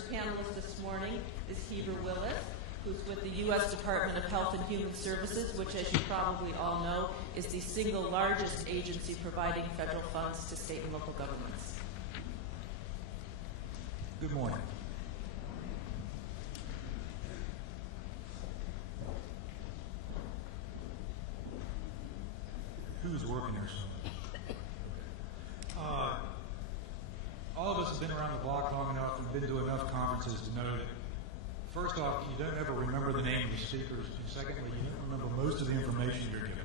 first panelist this morning is Heber Willis, who's with the U.S. Department of Health and Human Services, which, as you probably all know, is the single largest agency providing federal funds to state and local governments. Good morning. Who's working here? All of us have been around the block long enough and been to enough conferences to know that, first off, you don't ever remember the name of the speakers, and secondly, you don't remember most of the information you're given.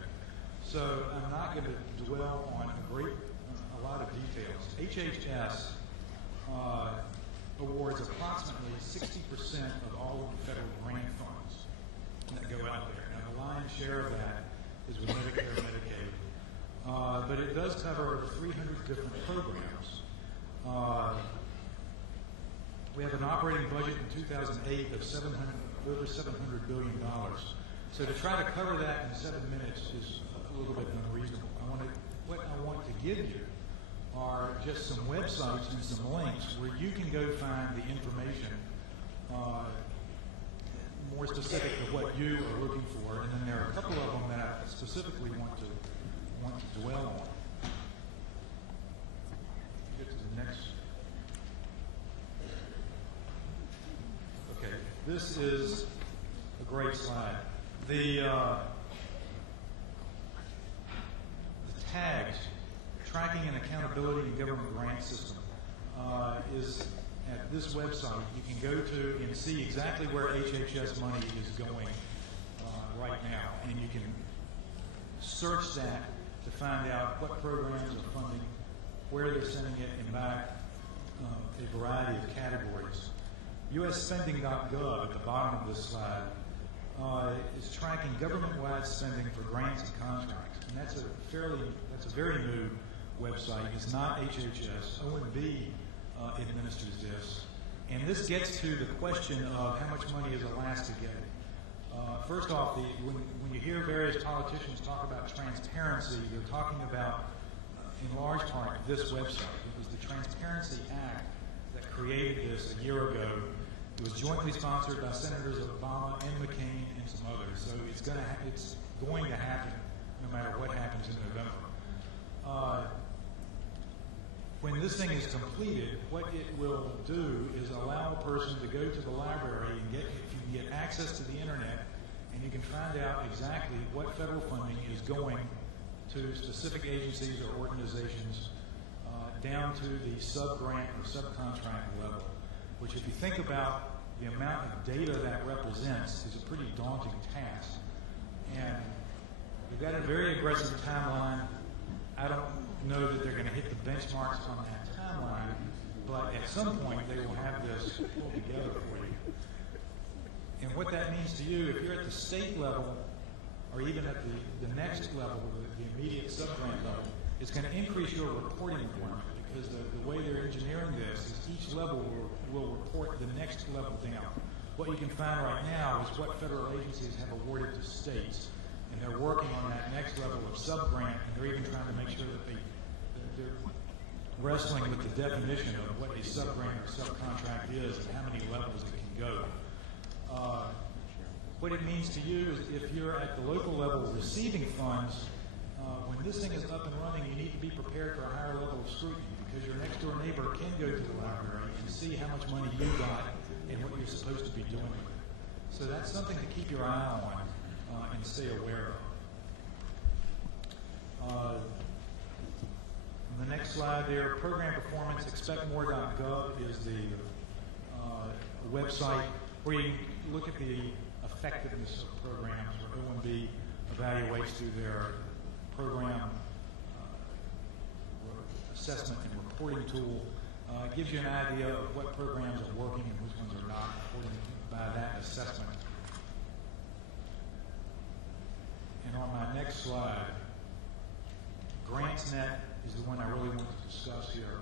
So I'm not going to dwell on a lot of details. HHS awards approximately 60% of all of the federal grant funds that go out there. Now, the lion's share of that is with Medicare and Medicaid. But it does cover over 300 different programs. We have an operating budget in 2008 of over $700 billion. So to try to cover that in 7 minutes is a little bit unreasonable. What I want to give you are just some websites and some links where you can go find the information more specific to what you are looking for, and then there are a couple of them that I specifically want to dwell on. Get to the next. Okay, this is a great slide. The tags, Tracking and Accountability in Government Grant System, is at this website. You can go to and see exactly where HHS money is going right now, and you can search that to find out what programs are funding, where they're sending it, and back a variety of categories. USspending.gov at the bottom of this slide is tracking government-wide spending for grants and contracts, and that's a very new website. It's not HHS. OMB administers this, and this gets to the question of how much money is elastic getting. First off, when you hear various politicians talk about transparency, they're talking about, in large part, this website. It was the Transparency Act that created this a year ago. It was jointly sponsored by Senators Obama and McCain and some others. So it's going to happen no matter what happens in November. When this thing is completed, what it will do is allow a person to go to the library and if you can get access to the internet, and you can find out exactly what federal funding is going to specific agencies or organizations down to the sub-grant or subcontract level, which, if you think about the amount of data that represents, is a pretty daunting task. And we've got a very aggressive timeline. I don't know that they're going to hit the benchmarks on that timeline, but at some point they will have this pulled together for you. And what that means to you, if you're at the state level, or even at the next level, the immediate sub-grant level, it's going to increase your reporting requirement, because the way they're engineering this is each level will report the next level down. What you can find right now is what federal agencies have awarded to states, and they're working on that next level of sub-grant, and they're even trying to make sure that they're wrestling with the definition of what a sub-grant or subcontract is and how many levels it can go. What it means to you is if you're at the local level receiving funds, when this thing is up and running, you need to be prepared for a higher level of scrutiny, because your next door neighbor can go to the library and see how much money you got and what you're supposed to be doing with it. So that's something to keep your eye on and stay aware of. On the next slide there, program performance, expectmore.gov is the website where you look at the effectiveness of programs, where OMB evaluates through their program assessment and reporting tool. It gives you an idea of what programs are working and which ones are not, according by that assessment. And on my next slide, GrantsNet is the one I really want to discuss here.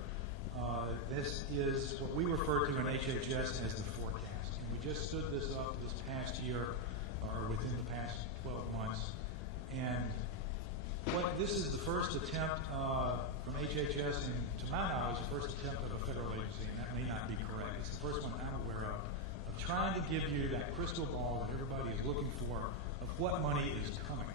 This is what we refer to in HHS as the forecast. And we just stood this up this past year, or within the past 12 months. And this is the first attempt from HHS, and to my knowledge, the first attempt of a federal agency, and that may not be correct. It's the first one I'm aware of trying to give you that crystal ball that everybody is looking for of what money is coming.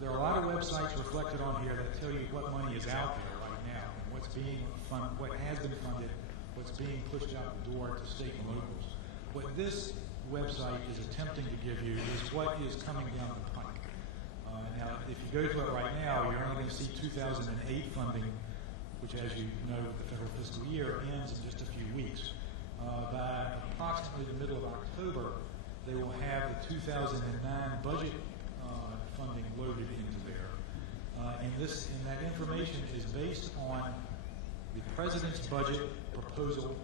There are a lot of websites reflected on here that tell you what money is out there right now, and what's being funded, what has been funded, what's being pushed out the door to state and locals. What this website is attempting to give you is what is coming down the pike. Now, if you go to it right now, you're only going to see 2008 funding, which, as you know, the federal fiscal year ends in just a few weeks. By approximately the middle of October, they will have the 2009 budget funding loaded into there. And that information is based on the President's budget proposal,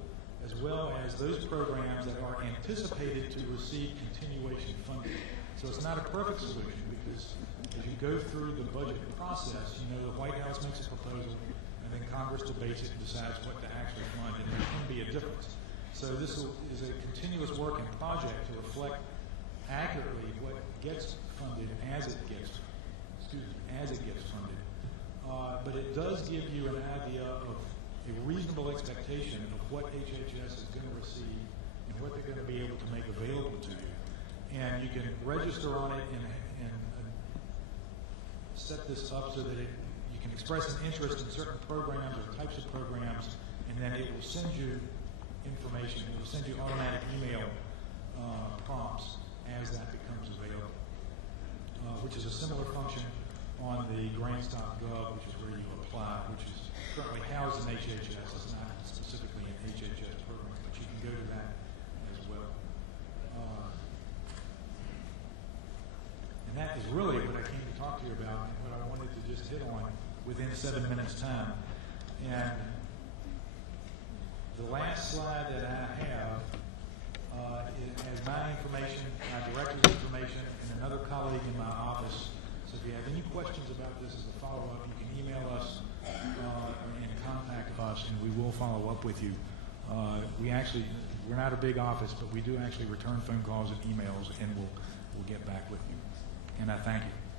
as well as those programs that are anticipated to receive continuation funding. So it's not a perfect solution, because as you go through the budget process, you know, the White House makes a proposal, and then Congress debates it and decides what to actually fund, and there can be a difference. So this is a continuous work and project to reflect accurately what gets funded as it gets funded. But it does give you an idea of a reasonable expectation of what HHS is going to receive and what they're going to be able to make available to you. And you can register on it and set this up so that you can express an interest in certain programs or types of programs, and then it will send you information. It will send you automatic email prompts as that becomes available, which is a similar function on the grants.gov, which is where you apply, which is currently housed in HHS. It's not specifically an HHS program, but you can go to that as well. And that is really what I came to talk to you about, and what I wanted to just hit on within 7 minutes' time. And the last slide that I have it has my information, my director's information, and another colleague in my office. So if you have any questions about this as a follow-up, you can email us and contact us, and we will follow up with you. We're not a big office, but we do actually return phone calls and emails, and we'll get back with you. And I thank you.